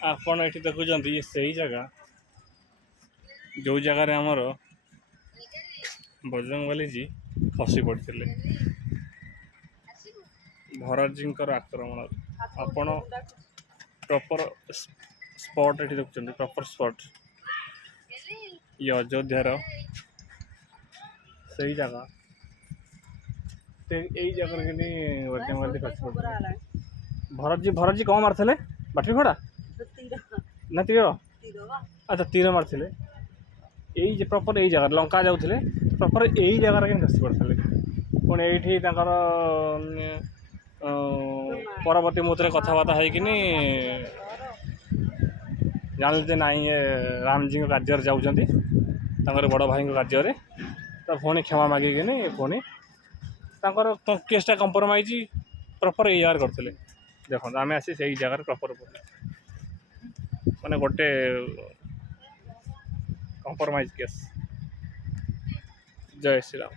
ଆପଣ ଏଠି ଦେଖୁଛନ୍ତି ସେଇ ଜାଗା ଯେଉଁ ଜାଗାରେ ଆମର ବଜରଙ୍ଗବାଲି ଖସି ପଡ଼ିଥିଲେ ଭରତଜୀଙ୍କର ଆକ୍ରମଣରେ। ଆପଣ ପ୍ରପର ସ୍ପଟ୍ ଏଠି ଦେଖୁଛନ୍ତି, ପ୍ରପର ସ୍ପଟ୍ ଇଏ ଅଯୋଧ୍ୟାର ସେଇ ଜାଗା। ଏଇ ଜାଗାରେ କିନ୍ତୁ ବଜରଙ୍ଗବାଲି ଖସି ପଡ଼ିଥିଲେ। ଭରତଜୀ କ'ଣ ମାରିଥିଲେ? ବାଟରୀ ଘୋଡ଼ା ନା ତୀର? ଆଚ୍ଛା, ତୀର ମାରିଥିଲେ। ଏଇ ଯେ ପ୍ରପର ଏଇ ଜାଗାରେ ଲଙ୍କା ଯାଉଥିଲେ, ପ୍ରପର ଏଇ ଜାଗାରେ କିନ୍ତୁ ଖସି ପଡ଼ିଥିଲେ। ପୁଣି ଏଇଠି ତାଙ୍କର ପରବର୍ତ୍ତୀ ମୁହୂର୍ତ୍ତରେ କଥାବାର୍ତ୍ତା ହେଇକିନି ଜାଣିଲେ ଯେ ନାଇଁ ଇଏ ରାମଜୀଙ୍କ କାର୍ଯ୍ୟରେ ଯାଉଛନ୍ତି, ତାଙ୍କର ବଡ଼ ଭାଇଙ୍କ କାର୍ଯ୍ୟରେ। ତ ପୁଣି କ୍ଷମା ମାଗିକିନି ପୁଣି ତାଙ୍କର କେସ୍ଟା କମ୍ପ୍ରମାଇଜ୍ ପ୍ରପର ଏଇ ଜାଗାରେ କରିଥିଲେ। ଦେଖନ୍ତୁ ଆମେ ଆସି ସେଇ ଜାଗାରେ ପ୍ରପର ମାନେ ଗୋଟେ କମ୍ପ୍ରମାଇଜ୍ କେସ୍। ଜୟ ଶ୍ରୀରାମ।